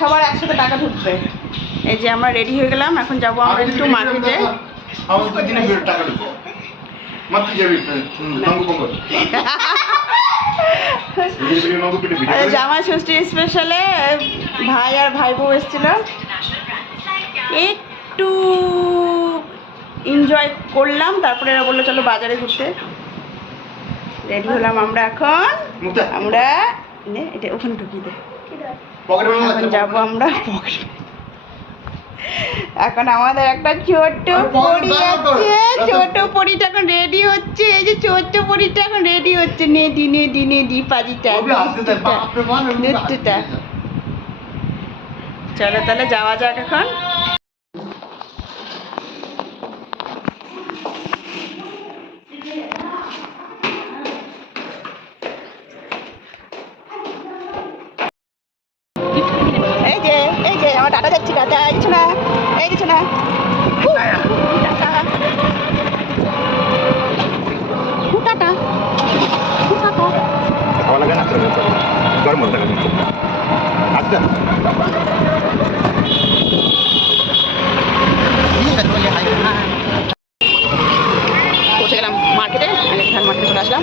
সবার একসাথে টাকা ঢুকবে। এই যে আমরা রেডি হয়ে গেলাম, এখন যাবো আমরা একটু মার্কেটে। জামাই ষষ্ঠী স্পেশালে ভাই আর ভাই বউ এসেছিল, একটু এনজয় করলাম, তারপরে এরা বললো চলো বাজারে ঘুরতে। রেডি হলাম আমরা, এখন আমরা এটা ওখানে ঢুকিয়ে দে, এখন যাবো আমরা পকেট। এখন আমাদের একটা ছোট্ট পরি আছে, ছোট পরিটা এখন রেডি হচ্ছে। এই যে ছোট্ট পরিটা এখন রেডি হচ্ছে, নেদি নেদি নেদি পাজিটা দুধটা। চলো তাহলে যাওয়া যাক এখন। এই যে আমার টাটা যাচ্ছি, টাটা কিছু না, এই কিছু না, টাটা পৌঁছে গেলাম মার্কেটে, মার্কেটে চলে আসলাম।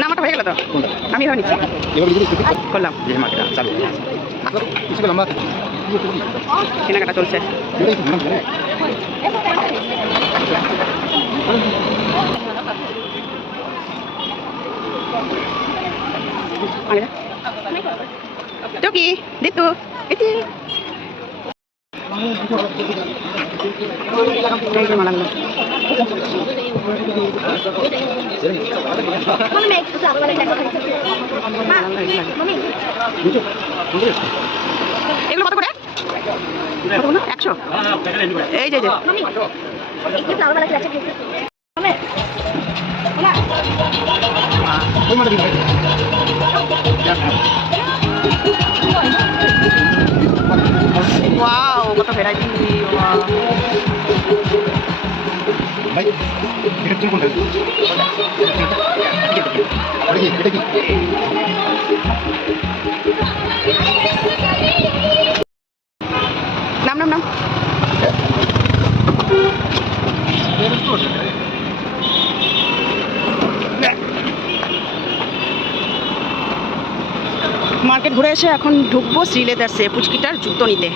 নামাটা হয়ে গেল তো, আমি এভাবে নিচ্ছি করলাম। কেনাকাটা চলছে। তো কি দেখতো এটি মানালো এগুলো কত করে? 100। এই যে ওয়াও, কত ভ্যারাইটি। নাম মার্কেট ঘুরে এসে এখন ঢুকবো শ্রীলেদার্সে পুচকিটার জুতো নিতে।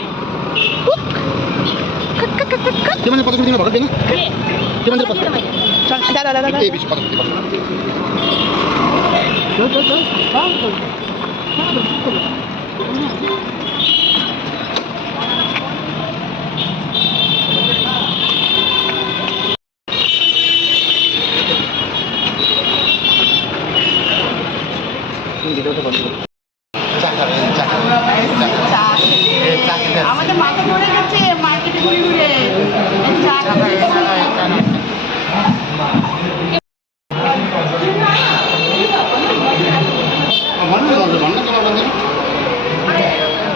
আমাদের মাথা ধরে গেছে মার্কেটে ঘুরে ঘুরে।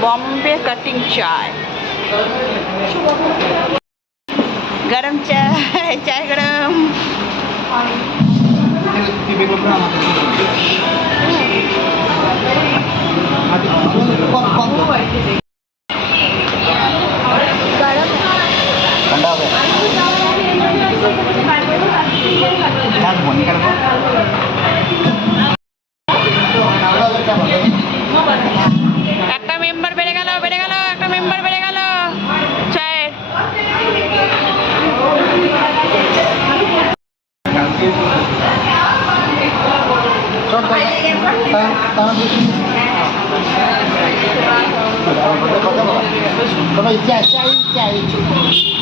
बॉम्बे कटिंग चाय, गरम चाय, चाय गरम। একটা মেম্বার বেড়ে গেল, একটা মেম্বার বেড়ে গেল চায়ের।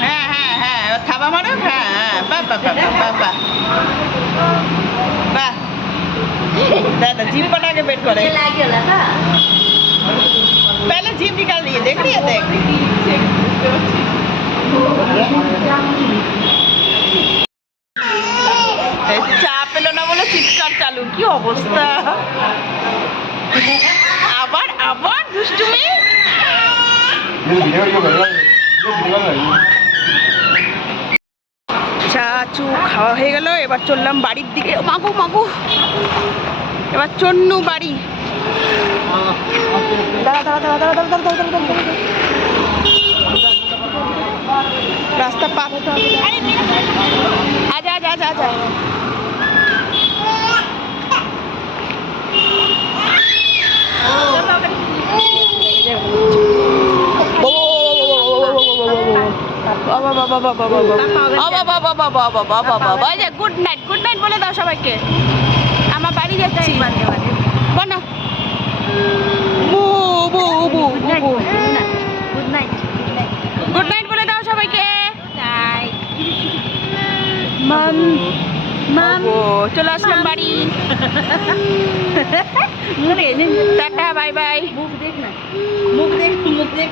হ্যাঁ হ্যাঁ হ্যাঁ, থাবা মারো। হ্যাঁ হ্যাঁ, বাহ বাহ বাহ বাহ বাহ বাহ। दादा जीप बना के बैठ करे, पहले जीप निकाल रही है, देख रही है, देख চাপ পেলো না বলে চিৎকার চালু। কি অবস্থা, আবার আবার দুষ্টুমি। চা চু খাওয়া হয়ে গেল, এবার চললাম বাড়ির দিকে। মাগু মাগু, এবার চন্নু বাড়ি। দাঁড়া দাঁড়া দাঁড়া দাঁড়া দাঁড়া দাঁড়া দাঁড়া দাঁড়া, রাস্তা পার হতে হবে। আজা আজা আজা আজা। গুড নাইট, গুড নাইট বলে দাও সবাইকে। আমার বাড়ি যাচ্ছি। বলো গুড নাইট বলে দাও সবাইকে। মাম মাম চলে আসলাম বাড়ি। Tata bye bye. মুখ দেখ না, মুখ দেখ, মুখ দেখ।